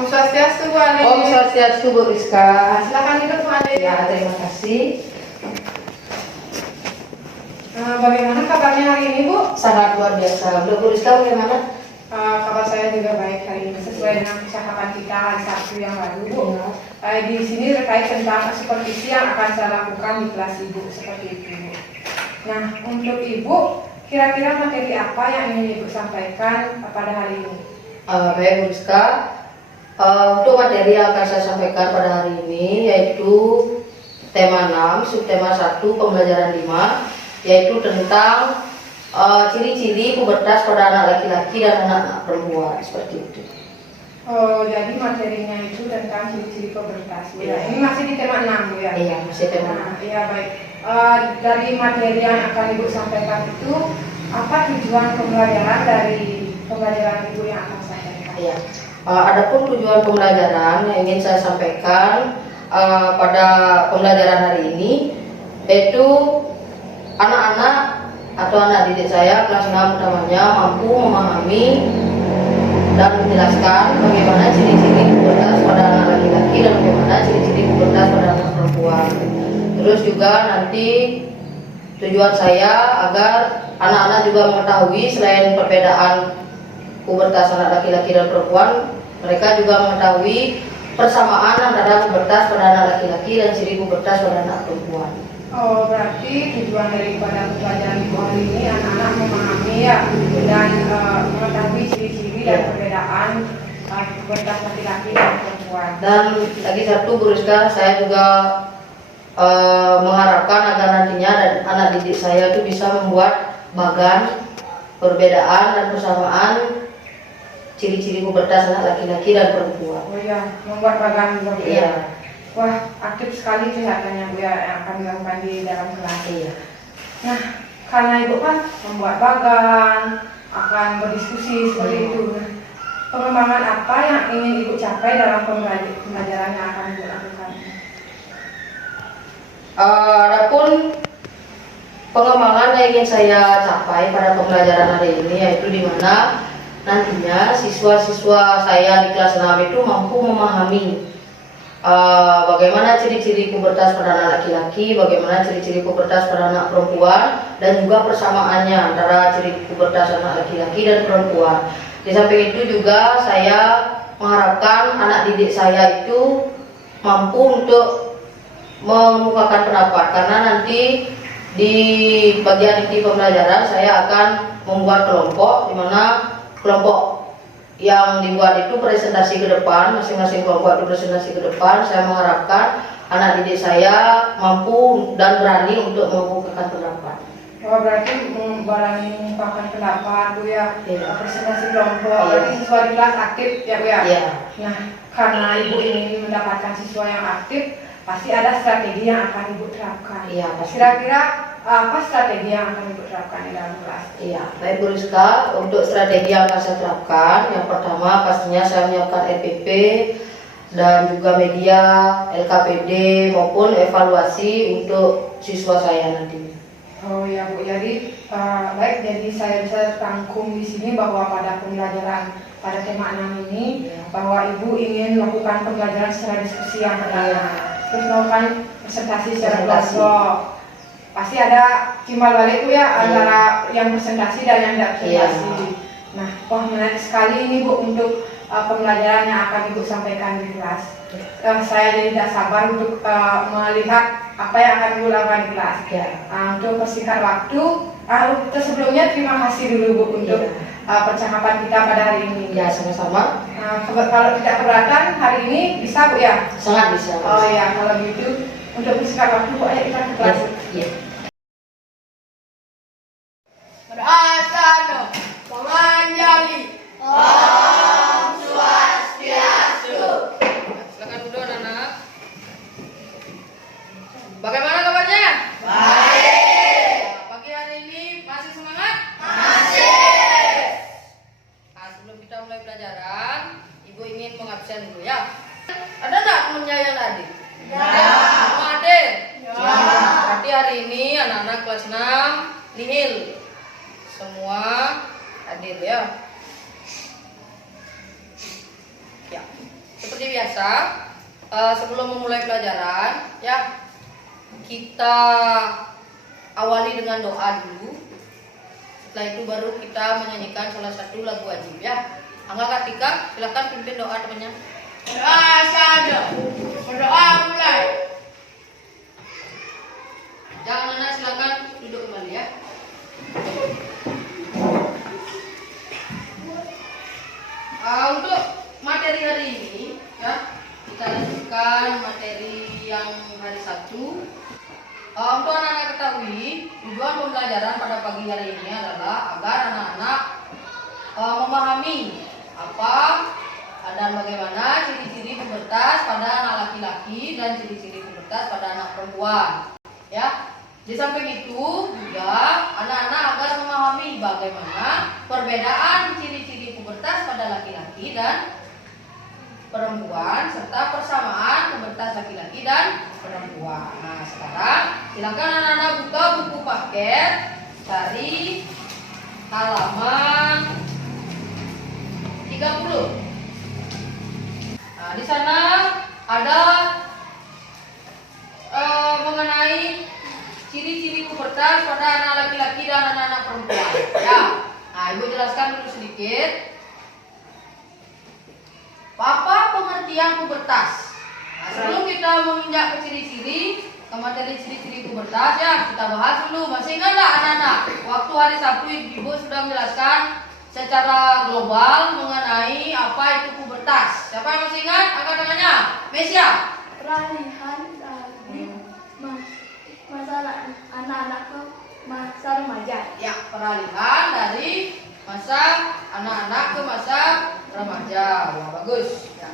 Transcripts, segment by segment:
Om Swastiastu Bu Ade. Om Swastiastu Bu Rizka. Silakan duduk Bu Ade. Ya, terima kasih. Bagaimana kabarnya hari ini Bu? Sangat luar biasa. Bu Rizka bagaimana? Kabar saya juga baik hari ini sesuai dengan percakapan kita hari Sabtu yang lalu Bu. Di sini terkait tentang supervisi yang akan saya lakukan di kelas Ibu seperti itu Bu. Nah, untuk Ibu, kira-kira materi apa yang ingin Ibu sampaikan pada hari ini? Baik Bu Rizka. Untuk materi yang akan saya sampaikan pada hari ini yaitu tema 6, subtema 1, pembelajaran 5, yaitu tentang ciri-ciri pubertas pada anak laki-laki dan anak perempuan, seperti itu. Oh, jadi materinya itu tentang ciri-ciri pubertas Bu ya. Ini masih di tema 6 Bu ya? Iya, masih tema 6. Nah, iya baik. Dari materi yang akan Ibu sampaikan itu, apa tujuan pembelajaran dari pembelajaran Ibu yang akan sampaikan? Iya. Adapun tujuan pembelajaran yang ingin saya sampaikan pada pembelajaran hari ini yaitu anak-anak atau anak didik saya kelas 6 utamanya mampu memahami dan menjelaskan bagaimana ciri-ciri pubertas pada anak laki-laki dan bagaimana ciri-ciri pubertas pada anak perempuan. Terus juga nanti tujuan saya agar anak-anak juga mengetahui selain perbedaan pubertas anak laki-laki dan perempuan, mereka juga mengetahui persamaan antara pubertas pada anak laki-laki dan ciri pubertas pada anak perempuan. Oh, berarti tujuan daripada pembelajaran Ibu hari ini anak-anak memahami ya dan mengetahui ciri-ciri dan perbedaan pubertas laki-laki dan perempuan. Dan lagi satu Bu Rizka, saya juga mengharapkan agar nantinya dan anak didik saya itu bisa membuat bagan perbedaan dan persamaan ciri-ciri pubertas anak laki-laki dan perempuan. Oh iya, membuat bagan juga Bu ya. Iya. Wah, aktif sekali kelihatannya Bu ya yang akan dilakukan di dalam kelas. Iya. Nah, karena Ibu kan membuat bagan, akan berdiskusi seperti itu. Nah, pengembangan apa yang ingin Ibu capai dalam pembelajaran yang akan Ibu lakukan? Adapun pengembangan yang ingin saya capai pada pembelajaran hari ini yaitu di mana nantinya siswa-siswa saya di kelas 6 itu mampu memahami bagaimana ciri-ciri pubertas pada anak laki-laki, bagaimana ciri-ciri pubertas pada anak perempuan, dan juga persamaannya antara ciri pubertas anak laki-laki dan perempuan. Di samping itu juga saya mengharapkan anak didik saya itu mampu untuk mengemukakan pendapat, karena nanti di bagian inti pembelajaran saya akan membuat kelompok, di mana kelompok yang dibuat itu presentasi ke depan, masing-masing kelompok itu presentasi ke depan. Saya mengharapkan anak didik saya mampu dan berani untuk mengemukakan pendapat. Oh, berarti berani mengungkapkan pendapat Bu ya, presentasi kelompok, berarti siswa di kelas aktif ya Bu ya? Iya. Nah, karena Ibu ingin mendapatkan siswa yang aktif, pasti ada strategi yang akan Ibu terapkan. Iya, pasti. Kira-kira apa strategi yang akan Ibu terapkan di dalam kelas? Iya, baik Bu Rizka, untuk strategi yang akan saya terapkan, yang pertama pastinya saya menyiapkan RPP dan juga media, LKPD maupun evaluasi untuk siswa saya nantinya. Oh ya Bu, jadi baik, jadi saya bisa rangkum di sini bahwa pada pembelajaran pada tema 6 ini bahwa Ibu ingin melakukan pembelajaran secara diskusi yang pertama, terus melakukan presentasi secara kelompok. Pasti ada timbal balik Bu ya antara yang presentasi dan yang tidak presentasi. Nah, wah menarik sekali ini Bu untuk pembelajaran yang akan Ibu sampaikan di kelas. Saya jadi tidak sabar untuk melihat apa yang akan Ibu lakukan di kelas. Untuk persingkat waktu, sebelumnya terima kasih dulu Bu untuk percakapan kita pada hari ini. Ya, sama-sama. Kalau tidak keberatan hari ini bisa Bu ya? Sangat bisa. Oh ya, kalau gitu untuk persingkat waktu Bu, ayo kita ke kelas. Iya. Berasano, menganjali. Om Swastiastu. Silakan duduk anak-anak. Bagaimana kabarnya? Baik. Pagi hari ini masih semangat? Masih. Nah, sebelum kita mulai pelajaran, Ibu ingin mengabsen dulu ya. Ada enggak temennya yang tadi? Ya. Semua ada? Ya. Berarti hari ini anak-anak kelas 6 nihil. Semua hadir ya. Ya. seperti biasa, sebelum memulai pelajaran, ya kita awali dengan doa dulu. Setelah itu baru kita menyanyikan salah satu lagu wajib, ya. Angga Kartika, silakan pimpin doa temannya. Doa saja. Berdoa mulai. Jangan Nana, silakan duduk kembali, ya. Untuk materi hari ini, ya, kita lanjutkan materi yang hari Sabtu. Untuk anak-anak ketahui, tujuan pembelajaran pada pagi hari ini adalah agar anak-anak memahami apa dan bagaimana ciri-ciri pubertas pada anak laki-laki dan ciri-ciri pubertas pada anak perempuan. Ya, di samping itu juga anak-anak agar memahami bagaimana perbedaan ciri-ciri pubertas pada laki-laki dan perempuan serta persamaan pubertas laki-laki dan perempuan. Nah, sekarang silakan anak-anak buka buku paket, cari halaman 30. Nah, di sana ada mengenai ciri-ciri pubertas pada anak laki-laki dan anak-anak perempuan. Ya, nah ibu jelaskan dulu sedikit. Apa pengertian pubertas? Nah, sebelum kita menginjak ke ciri-ciri, ke materi ciri-ciri pubertas, ya kita bahas dulu. Masih ingat nggak anak-anak? Waktu hari Sabtu ibu sudah menjelaskan secara global mengenai apa itu pubertas. Siapa yang masih ingat? Angkat tangannya. Mesia. Peralihan dari masa anak-anak ke masa remaja. Ya, peralihan dari masa anak-anak ke masa remaja. Wah, bagus. Ya.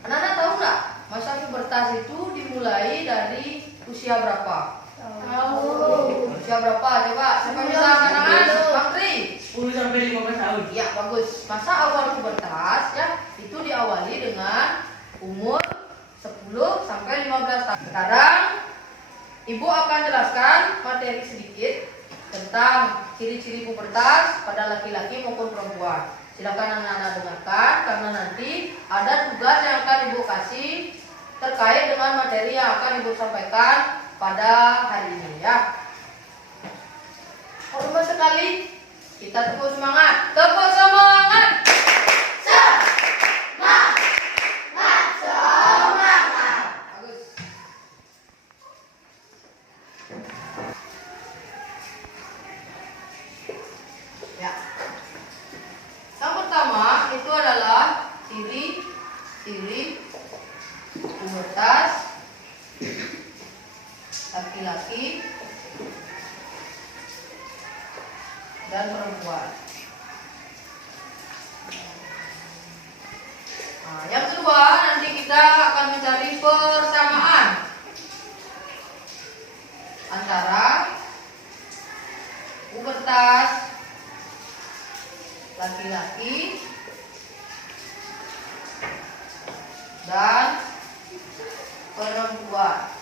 Anak-anak tahu nggak masa pubertas itu dimulai dari usia berapa? Tahu. Usia berapa? Coba siapa yang bisa angkat tangan? Bang Tri. 10 sampai 15 tahun. Ya, bagus. Masa awal pubertas ya itu diawali dengan umur 10 sampai 15 tahun. Sekarang Ibu akan jelaskan materi sedikit tentang ciri-ciri pubertas pada laki-laki maupun perempuan. Silakan anak-anak dengarkan karena nanti ada tugas yang akan Ibu kasih terkait dengan materi yang akan Ibu sampaikan pada hari ini, ya. Pertama sekali kita tepuk semangat. Tepuk semangat. Bagus. Ya. Yang pertama itu adalah ciri-ciri pubertas laki-laki dan perempuan. Nah, yang kedua nanti kita akan mencari persamaan antara pubertas laki-laki dan perempuan.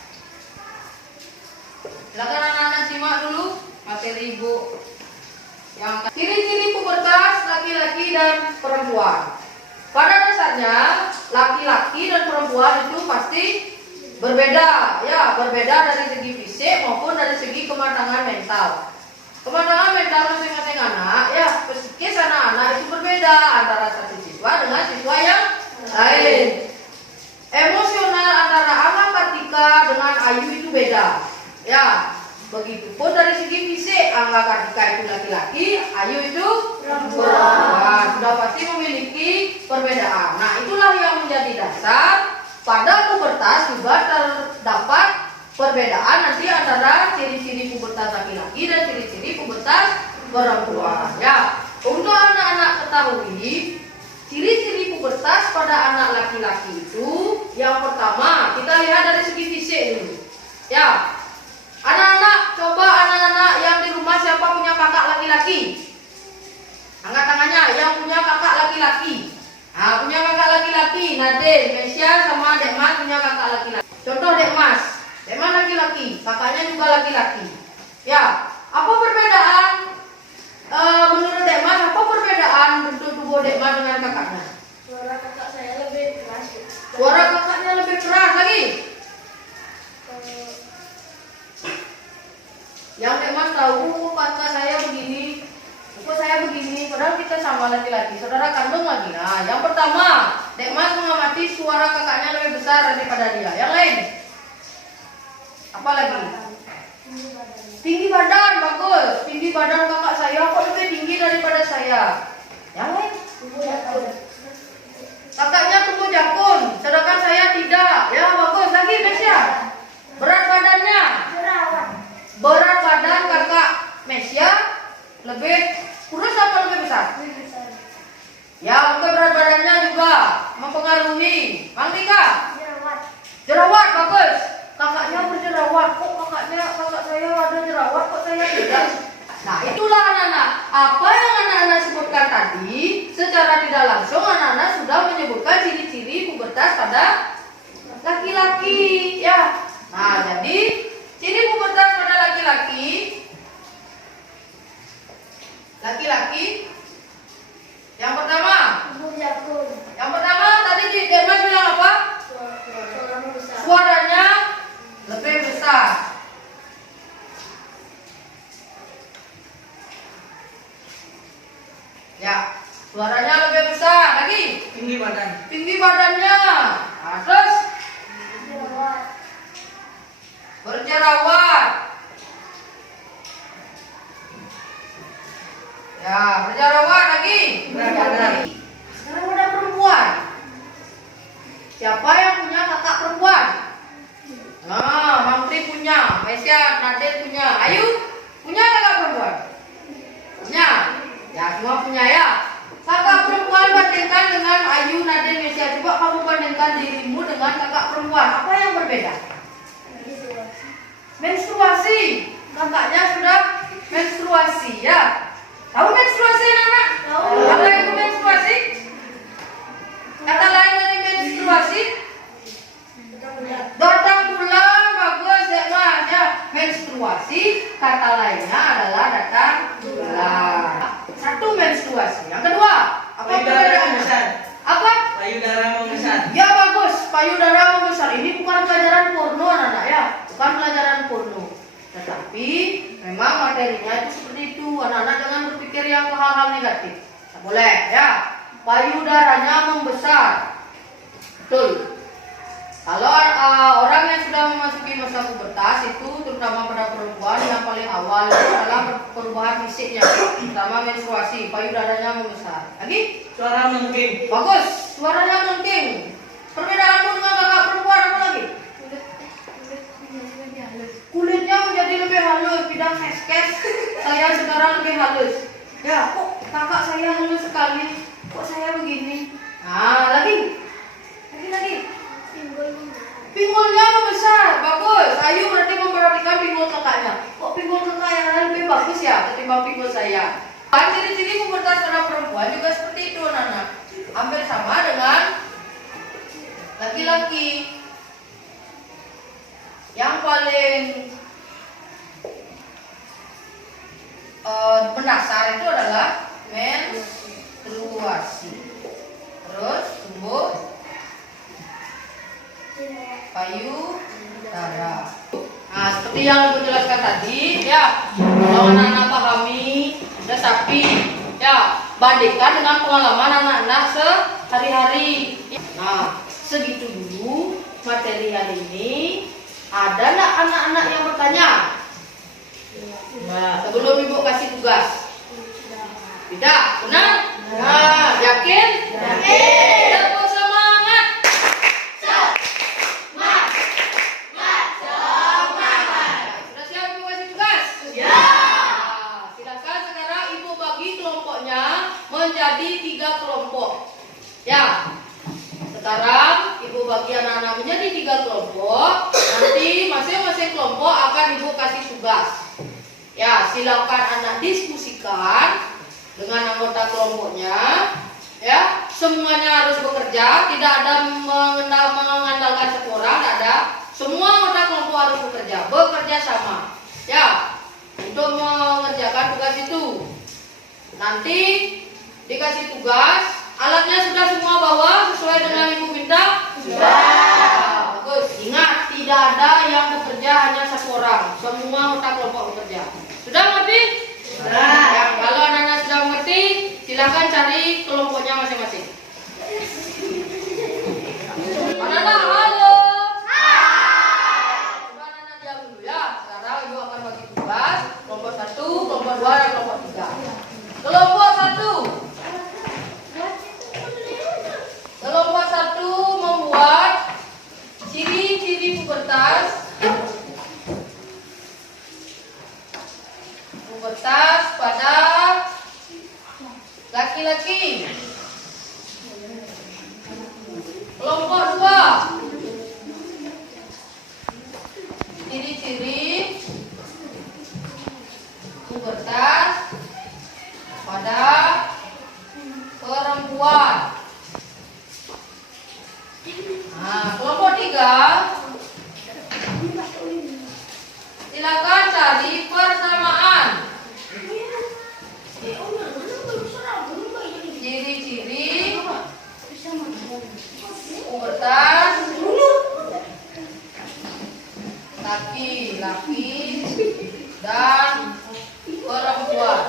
Silakan anak-anak simak dulu materi Ibu yang ciri-ciri pubertas laki-laki dan perempuan. Pada dasarnya laki-laki dan perempuan itu pasti berbeda, ya, berbeda dari segi fisik maupun dari segi kematangan mental. Kematangan mental masing-masing anak, ya, psikis anak-anak itu berbeda antara satu siswa dengan siswa yang lain. Emosional antara Angga Kartika dengan Ayu itu beda, ya. Begitupun dari segi fisik, Angga Kartika itu laki-laki, Ayu itu perempuan. Sudah pasti memiliki perbedaan. Nah, itulah yang menjadi dasar pada pubertas juga terdapat perbedaan nanti antara ciri-ciri pubertas laki-laki dan ciri-ciri pubertas perempuan. Ya, untuk anak-anak ketahui ciri-ciri pubertas pada anak laki-laki itu yang pertama kita lihat dari segi fisik dulu. Ya, anak-anak, coba anak-anak yang di rumah siapa punya kakak laki-laki? Angkat tangannya yang punya kakak laki-laki. Nah, punya kakak laki-laki, Nadine, Mesia sama Dekmas punya kakak laki-laki. Contoh Dekmas laki-laki, kakaknya juga laki-laki. Ya, apa perbedaan menurut Dekmas? Apa perbedaan bentuk tubuh Dekmas dengan kakaknya? Suara kakak saya lebih keras. Suara kakaknya lebih keras lagi. Yang Dek Mas tahu kata saya begini, kok saya begini, padahal kita sama laki-laki, saudara kandung lagi. Nah, yang pertama, Dek Mas mengamati suara kakaknya lebih besar daripada dia. Yang lain, apa lagi? Tinggi badan, bagus. Tinggi badan kakak saya kok lebih tinggi daripada saya. Yang lain, kakaknya tumbuh jakun, sedangkan saya tidak. Ya bagus lagi, Mesya. Berat badannya. Berat badan kakak Mesya lebih kurus apa lebih besar? Ya, oke, berat badannya juga mempengaruhi. Mang Tika, jerawat bagus. Kakaknya berjerawat, kok kakak saya ada jerawat, kok saya tidak? Nah, itulah anak-anak. Apa yang anak-anak sebutkan tadi, secara tidak langsung anak-anak sudah menyebutkan ciri-ciri pubertas pada laki-laki. Ya. Nah, jadi ciri pubertas pada laki-laki yang pertama tadi di Demas bilang apa? Suaranya lebih besar. Ya, suaranya lebih besar. Lagi Tinggi badan. tinggi badannya. Nah, terus berjerawat. Ya, berjerawat lagi. Berat badan. Sekarang ada perempuan. Siapa yang punya kakak perempuan? Nah, Mantri punya, Mesya, Nadir punya, Ayu punya kakak perempuan? Punya. Ya, semua punya ya. Kakak perempuan bandingkan dengan Ayu, Nadir, Mesya. Coba kamu bandingkan dirimu dengan kakak perempuan. Apa yang berbeda? Menstruasi. Kakaknya sudah menstruasi ya. Tahu menstruasi anak-anak? Tahu. Apa itu menstruasi? Kata lain dari menstruasi? Datang bulan, bagus ya Mas ya. Menstruasi kata lainnya adalah datang bulan. Satu menstruasi. Yang kedua, apa Payudara perbedaannya? membesar. Apa? Payudara membesar. Ya bagus, payudara membesar. Ini bukan pelajaran porno anak-anak ya, bukan pelajaran porno. Tetapi memang materinya itu seperti itu. Anak-anak jangan berpikir yang ke hal-hal negatif. Tak boleh ya. Payudaranya membesar. Betul. Kalau orang yang sudah memasuki masa pubertas itu terutama pada perempuan yang paling awal itu adalah perubahan fisiknya, terutama menstruasi, payudaranya membesar. Lagi? Suara melengking. Bagus, suaranya melengking. Perbedaanmu dengan kakak perempuan apa lagi? Kulitnya menjadi lebih halus, bidang keskes. Saya sekarang lebih halus. Ya, kok kakak saya halus sekali? Kok saya begini? Nah, lagi. Pinggulnya membesar, bagus. Ayu berarti memperhatikan pinggul kakaknya. Kok pinggul kakaknya lebih bagus ya ketimbang pinggul saya? Ciri-ciri pubertas pada perempuan juga seperti itu, Nana. Hampir sama dengan laki-laki. Yang paling mendasar itu adalah menstruasi. Terus tumbuh payudara. Nah, seperti yang Ibu jelaskan tadi, ya, kalau anak-anak pahami, tetapi ya bandingkan dengan pengalaman anak-anak sehari-hari. Nah, segitu dulu materi hari ini. Ada nggak anak-anak yang bertanya? Nah, sebelum Ibu kasih tugas. Tidak, benar? Nah, yakin? Yakin. Tepuk semangat. Sudah siap Ibu kasih tugas? Ya. Nah, silakan sekarang Ibu bagi kelompoknya menjadi 3 kelompok. Ya. Sekarang Ibu bagi anak-anak menjadi 3 kelompok. Nanti masing-masing kelompok akan Ibu kasih tugas. Ya, silakan anak diskusikan dengan anggota kelompoknya. Ya, semuanya harus bekerja, tidak ada mengandalkan satu orang, tidak ada. Semua anggota kelompok harus bekerja sama. Ya, untuk mengerjakan tugas itu. Nanti dikasih tugas, alatnya sudah semua bawa. semua anggota kelompok bekerja. Sudah mengerti? Sudah. Ya, kalau anak-anak sudah mengerti, silakan cari kelompoknya masing-masing. Anak-anak, halo. Coba anak-anak diam dulu ya. Sekarang ibu akan bagi tugas kelompok 1, kelompok 2, dan kelompok 3. Kelompok 1. Kelompok 1 membuat ciri-ciri pubertas pada laki-laki. Kelompok 2, ciri-ciri pubertas pada perempuan. Nah, kelompok 3, silakan cari persamaan ciri-ciri pubertas laki-laki dan perempuan.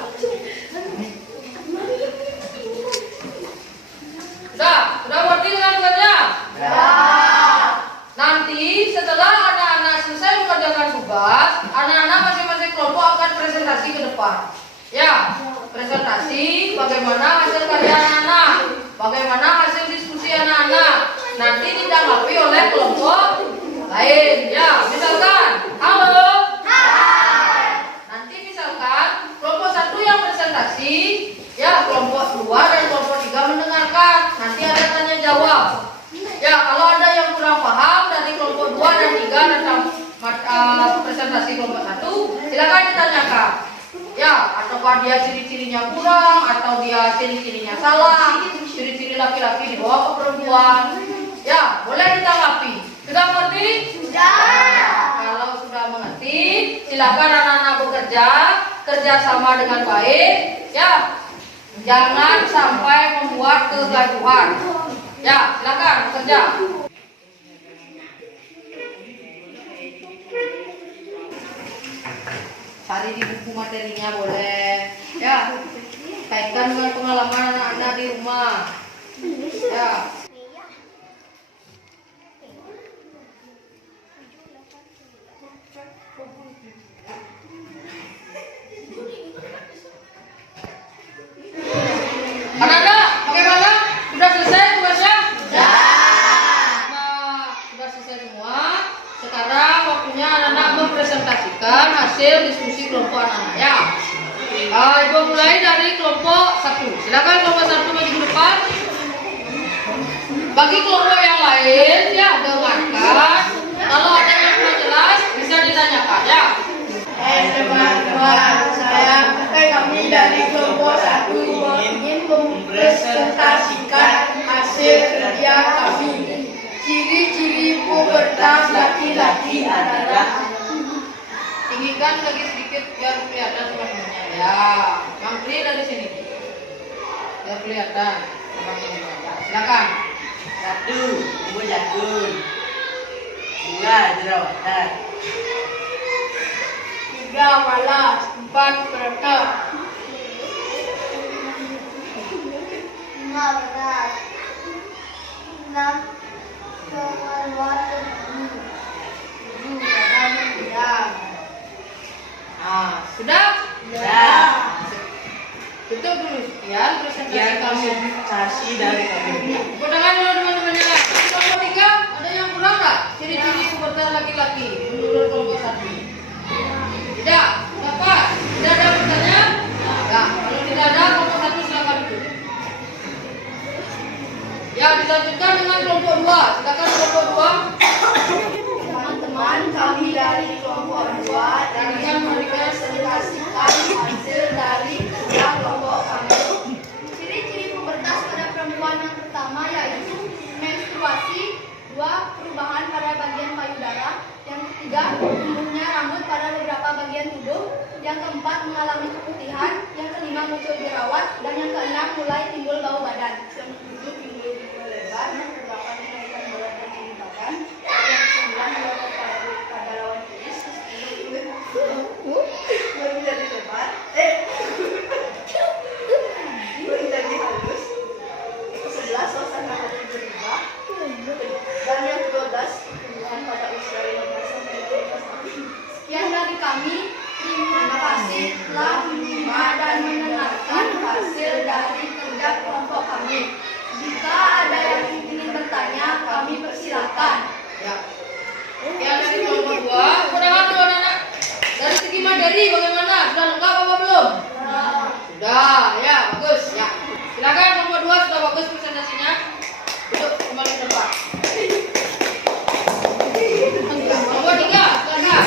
Sudah ngerti dengan tugasnya? Nanti setelah anak-anak selesai mengerjakan tugas, anak-anak masing-masing kelompok akan presentasi ke depan. Ya, presentasi bagaimana hasil karya anak-anak, bagaimana hasil diskusi anak-anak. Nanti ditanggapi oleh kelompok lain. Ya, misalkan, halo. Nanti misalkan kelompok 1 yang presentasi, ya kelompok 2 dan kelompok 3 mendengarkan. Nanti ada tanya jawab. Ya, kalau ada yang kurang paham dari kelompok 2 dan 3 tentang presentasi kelompok 1, silakan ditanyakan. Ya, ataukah dia ciri-cirinya kurang, atau dia ciri-cirinya salah, ciri-ciri laki-laki dibawa ke perempuan. Ya, boleh ditanggapi. Sudah mengerti? Sudah. Kalau sudah mengerti, silakan anak-anak bekerja, kerjasama dengan baik. Ya, jangan sampai membuat kegaduhan. Ya, silakan bekerja. Cari di buku materinya boleh. Ya, kaitkan dengan pengalaman anak-anak di rumah. Ya. Anak-anak, bagaimana? Sudah selesai tugasnya? Nah, sudah selesai semua. Sekarang waktunya anak-anak mempresentasikan hasil diskusi kelompok anak-anak. Ya. Ibu mulai dari kelompok 1. Silakan kelompok 1 maju ke depan. Bagi kelompok yang lain, ya dengarkan. Kalau ada yang kurang jelas, bisa ditanyakan. Ya. Teman-teman, kami dari kelompok 1 ingin mempresentasikan hasil kerja kami. Ciri-ciri pubertas laki-laki adalah Tinggikan lagi sedikit biar kelihatan teman-temannya. Ya, Bang Pri dari sini. Biar kelihatan teman-temannya. Silakan. 1, ibu jagung. 2, jerawatan. 3 malas, 4 berenang. 5 berat. 6 keluar tebu. 7 badan mendiam. Nah, sudah? Sudah. Tutup dulu. Sekian presentasi kamu. Presentasi dari kami. Tepuk tangan dulu teman-temannya. Kelompok 3 ada yang kurang nggak? Ciri-ciri pubertas laki-laki menurut kelompok 1. Tidak. Dapat. Tidak ada pertanyaan? Nah, kalau tidak ada, kelompok 1 silakan duduk. Ya, dilanjutkan dengan kelompok 2. Silakan kelompok 2. Teman-teman, kami dari kelompok 2 ingin mempresentasikan hasil dari kerja kelompok kami. Ciri-ciri pubertas pada perempuan yang pertama yaitu menstruasi, 2 perubahan pada bagian payudara, yang ketiga tumbuhnya rambut pada beberapa bagian tubuh, yang keempat mengalami keputihan, yang kelima muncul jerawat, dan yang keenam mulai timbul bau badan. Yang ketujuh timbul bulu lebar, yang kedelapan kenaikan berat dan tinggi badan, yang kesembilan mulai pada lawan jenis, Kiranya kami persilakan. Ya. Oke, dari kelompok 2. Kemudian anak-anak. Dari segi materi bagaimana? Sudah lengkap apa belum? Sudah, ya bagus. Ya. Silakan kelompok 2 sudah bagus presentasinya. Duduk kembali ke depan. Kelompok 3, silakan.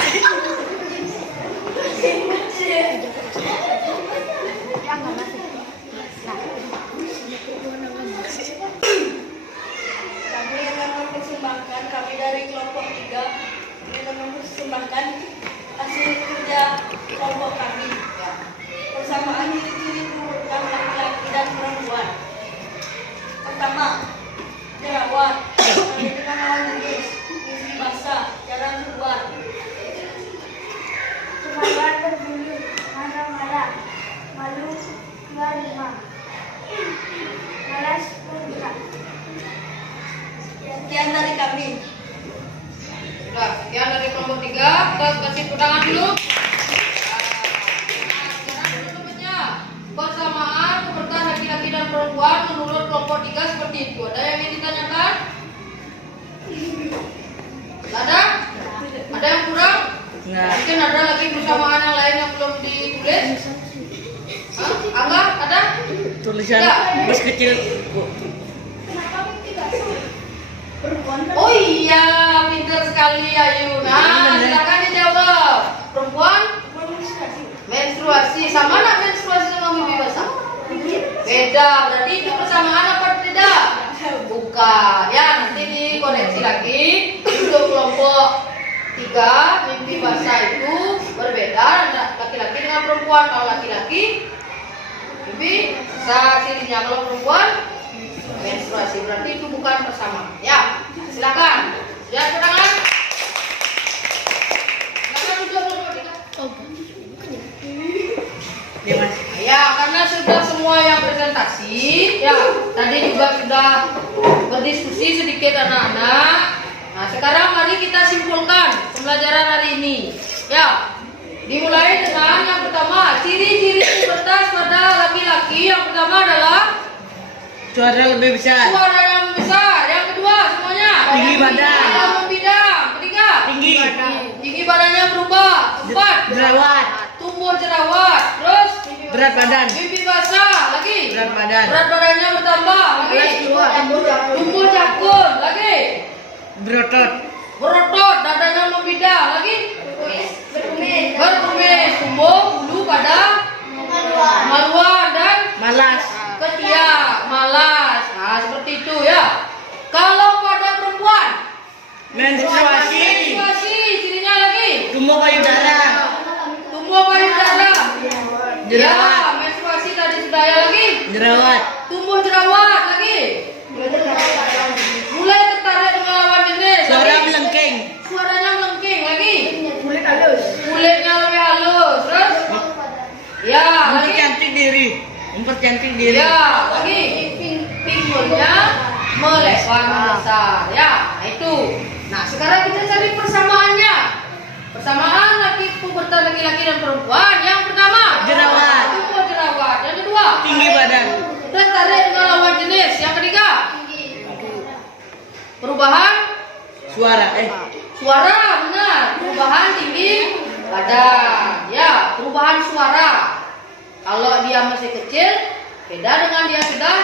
Kami akan mempersembahkan, kami dari kelompok 3 akan mempersembahkan hasil kerja kelompok kami. Persamaan ciri-ciri keburukan laki-laki dan perempuan. Pertama, jerawat, dengan lawan jenis, mimpi basah, jarang keluar. Kemaluan berbulu, marah-marah, malu keluar rumah, malas bergerak. Sekian dari kami. Sudah, sekian dari kelompok 3. Kita kasih pegangan dulu. Sekarang teman-temannya. Persamaan pubertas laki-laki dan perempuan menurut kelompok 3 seperti itu. Ada yang ingin ditanyakan? Ada? Ada yang kurang? Nah, Mungkin ada lagi persamaan yang lain yang belum ditulis? Hah? Angga, ada? tulisan Ya. bus kecil. Oh iya, pintar sekali Ayu. Nah, silakan dijawab. Perempuan? Menstruasi. Sama nak menstruasi sama mimpi basah? Beda. Berarti itu persamaan apa tidak? Bukan. Ya, nanti dikoreksi lagi. Untuk kelompok 3, mimpi basah itu berbeda laki-laki dengan perempuan. Kalau laki-laki mimpi basah cirinya, kalau perempuan menstruasi, berarti itu bukan persamaan. Ya, silakan. Ya, tangan. Silakan duduk kelompok 3. Ya, Mas. Ya, karena sudah semua yang presentasi, ya tadi juga sudah berdiskusi sedikit anak-anak. Nah, sekarang mari kita simpulkan pembelajaran hari ini. Ya, dimulai dengan yang pertama, ciri-ciri pubertas pada laki-laki. Yang pertama adalah Suara lebih besar. suara yang besar. Yang kedua, semuanya Tinggi badan. yang membidang. Ketiga, Tinggi. tinggi badannya berubah. Keempat, Jerawat. tumbuh jerawat. Terus Berat badan. mimpi basah. Lagi Berat badan. berat badannya bertambah. Lagi tumbuh jakun. Lagi Berotot. berotot, dadanya membidang. Lagi berkumis, tumbuh bulu pada kemaluan dan Malas. ketiak, malas. Nah, seperti itu ya. Kalau pada perempuan, Menstruasi. menstruasi cirinya lagi Tumbuh payudara. tumbuh payudara. Jerawat. Ya, menstruasi tadi sudah ya. Lagi Jerawat. tumbuh jerawat. Lagi mulai tertarik dengan lawan jenis. Suara Lagi melengking. suaranya melengking. Lagi kulitnya lebih halus. Terus ya, lagi Mempercantik diri. Mempercantik diri. ya, lagi pinggulnya melebar membesar. Ya, nah itu. Nah, sekarang kita cari persamaannya. Persamaan pubertas laki-laki dan perempuan. Yang pertama, Jerawat. tumbuh jerawat. Yang kedua, Tinggi badan. tertarik dengan lawan jenis. Yang ketiga, perubahan Suara. suara. Benar, perubahan tinggi badan. Ya, perubahan suara. Kalau dia masih kecil, beda dengan dia sudah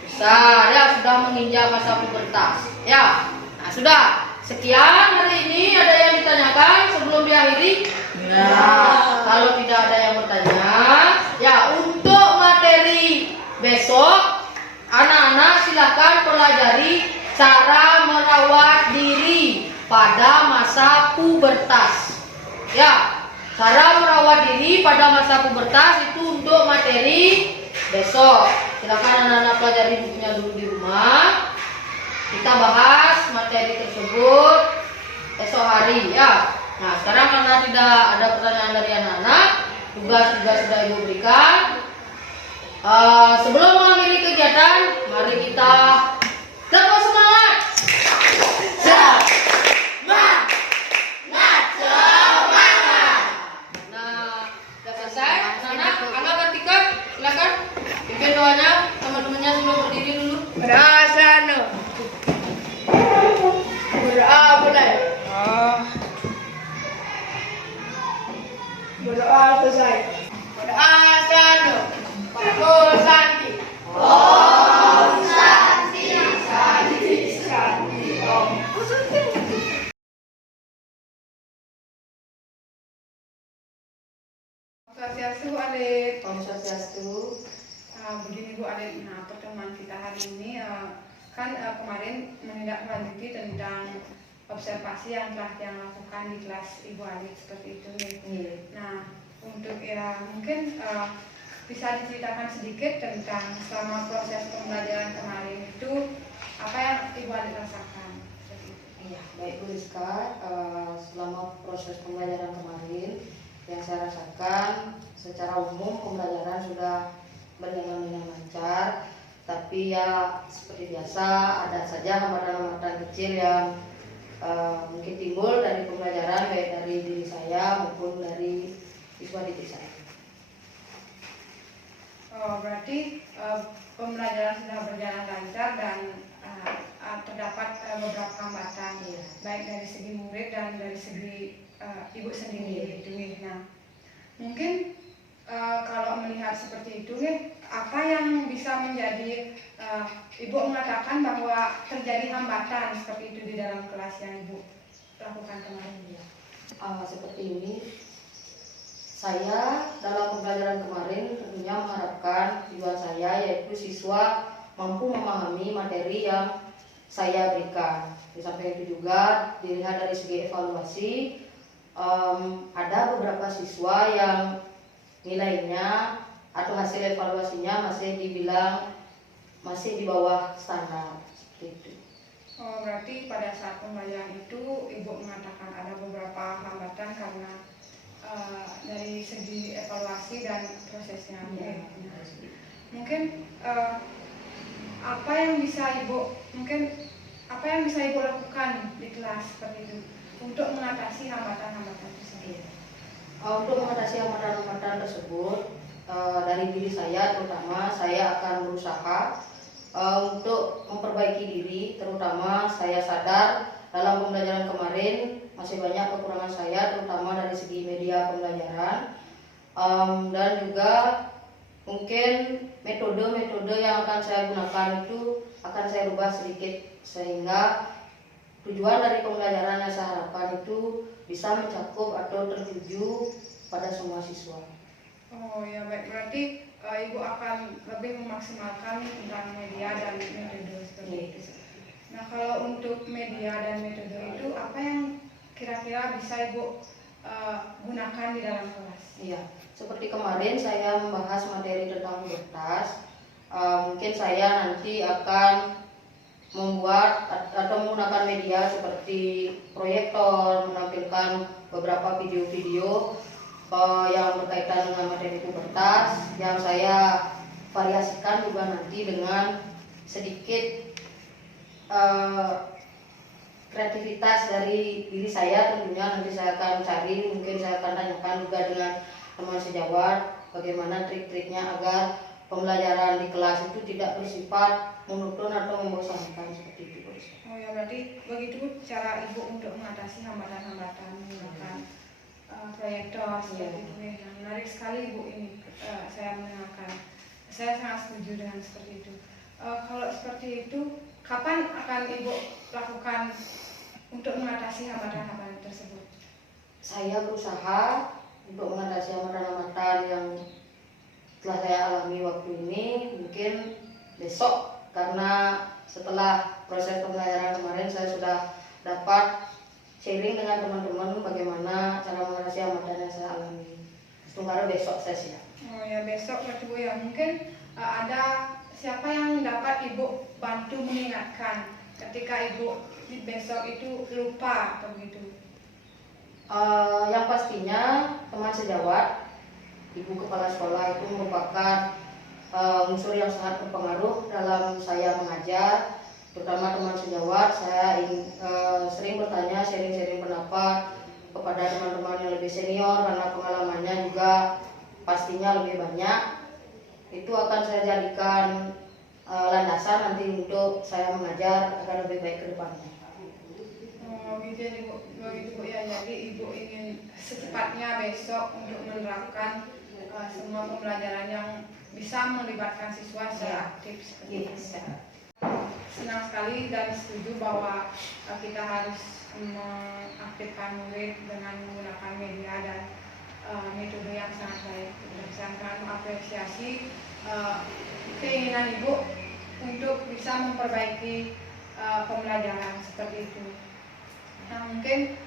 besar. Ya, sudah menginjak masa pubertas. Ya, nah sudah. Sekian hari ini. Ada yang ditanyakan sebelum diakhiri? Nah, kalau tidak ada yang bertanya, ya untuk materi besok, anak-anak silakan pelajari cara merawat diri pada masa pubertas. Ya, cara merawat diri pada masa pubertas itu untuk materi besok. Silakan anak-anak pelajari bukunya dulu di rumah. Kita bahas materi tersebut esok hari ya. Nah, sekarang karena tidak ada pertanyaan dari anak-anak, tugas-tugas sudah Ibu berikan. Sebelum mengakhiri kegiatan, mari kita tetap semangat. Nah, sudah selesai. Anak-anak, Angga Kartika, silakan pimpin doanya. Teman-temannya sudah berdiri dulu. Rasano. Swastiastu Bu Alit. Om Swastiastu. Begini Bu Alit, nah pertemuan kita hari ini kemarin menindaklanjuti tentang observasi yang telah yang lakukan di kelas Ibu Alit seperti itu nih. Nah untuk ya mungkin bisa diceritakan sedikit tentang selama proses pembelajaran kemarin itu apa yang Ibu Alit rasakan? Iya, baik Bu Rizka, selama proses pembelajaran kemarin yang saya rasakan secara umum pembelajaran sudah berjalan dengan lancar, tapi ya seperti biasa ada saja hambatan-hambatan kecil yang mungkin timbul dari pembelajaran baik dari diri saya maupun dari siswa didik saya. Berarti pembelajaran sudah berjalan lancar dan terdapat beberapa hambatan, baik dari segi murid dan dari segi ibu sendiri gitu nih. Nah, mungkin kalau melihat seperti itu nih, apa yang bisa menjadi ibu mengatakan bahwa terjadi hambatan seperti itu di dalam kelas yang ibu lakukan kemarin? Seperti ini, saya dalam pembelajaran kemarin tentunya mengharapkan tujuan saya yaitu siswa mampu memahami materi yang saya berikan. Di samping itu juga dilihat dari segi evaluasi, ada beberapa siswa yang nilainya atau hasil evaluasinya masih dibilang masih di bawah standar seperti itu. Berarti pada saat pembelajaran itu ibu mengatakan ada beberapa hambatan karena dari segi evaluasi dan prosesnya. Mungkin apa yang bisa ibu lakukan di kelas seperti itu untuk mengatasi hambatan-hambatan tersebut? Untuk mengatasi hambatan-hambatan tersebut, dari diri saya terutama saya akan berusaha untuk memperbaiki diri, terutama saya sadar dalam pembelajaran kemarin masih banyak kekurangan saya terutama dari segi media pembelajaran, dan juga mungkin metode-metode yang akan saya gunakan itu akan saya rubah sedikit sehingga tujuan dari pembelajaran yang saya harapkan itu bisa mencakup atau tertuju pada semua siswa. Oh ya baik, berarti ibu akan lebih memaksimalkan tentang media dan metode seperti itu. Nah kalau untuk media dan metode itu apa yang kira-kira bisa ibu gunakan di dalam kelas? Iya, seperti kemarin saya membahas materi tentang pubertas, mungkin saya nanti akan membuat atau menggunakan media seperti proyektor, menampilkan beberapa video-video yang berkaitan dengan materi pubertas yang saya variasikan juga nanti dengan sedikit kreativitas dari diri saya. Tentunya nanti saya akan cari, mungkin saya akan tanyakan juga dengan teman sejawat bagaimana trik-triknya agar pembelajaran di kelas itu tidak bersifat monoton atau membosankan seperti itu. Oh ya berarti begitu cara ibu untuk mengatasi hambatan-hambatan menggunakan proyektor seperti itu. Nah, menarik sekali ibu ini, saya mendengarkan. Saya sangat setuju dengan seperti itu. Kalau seperti itu, kapan akan ibu lakukan untuk mengatasi hambatan-hambatan tersebut? Saya berusaha untuk mengatasi hambatan-hambatan yang telah saya alami waktu ini mungkin besok, karena setelah proses pembelajaran kemarin saya sudah dapat sharing dengan teman-teman bagaimana cara mengatasi hambatan yang saya alami. Sementara besok saya siap. Oh ya besok berarti Bu ya, mungkin ada siapa yang dapat ibu bantu mengingatkan ketika ibu di besok itu lupa atau begitu? Yang pastinya teman sejawat, ibu kepala sekolah itu merupakan unsur yang sangat berpengaruh dalam saya mengajar, terutama teman sejawat. Saya sering bertanya, sharing-sharing pendapat kepada teman-teman yang lebih senior karena pengalamannya juga pastinya lebih banyak. Itu akan saya jadikan landasan nanti untuk saya mengajar agar lebih baik ke depannya. Oh gitu ya ibu, begitu Bu ya. Jadi ibu ingin secepatnya besok untuk menerapkan semua pembelajaran yang bisa melibatkan siswa secara aktif seperti itu. Senang sekali dan setuju bahwa kita harus mengaktifkan murid dengan menggunakan media dan metode yang sangat baik. Dan saya sangat mengapresiasi keinginan Ibu untuk bisa memperbaiki pembelajaran seperti itu. Nah, mungkin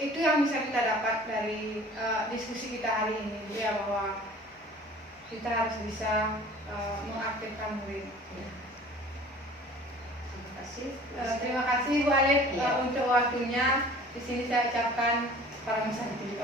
itu yang bisa kita dapat dari diskusi kita hari ini, Bu, ya, bahwa kita harus bisa mengaktifkan murid. Terima kasih. Terima kasih Bu Alif Iya. untuk waktunya. Di sini saya ucapkan para Om Santi.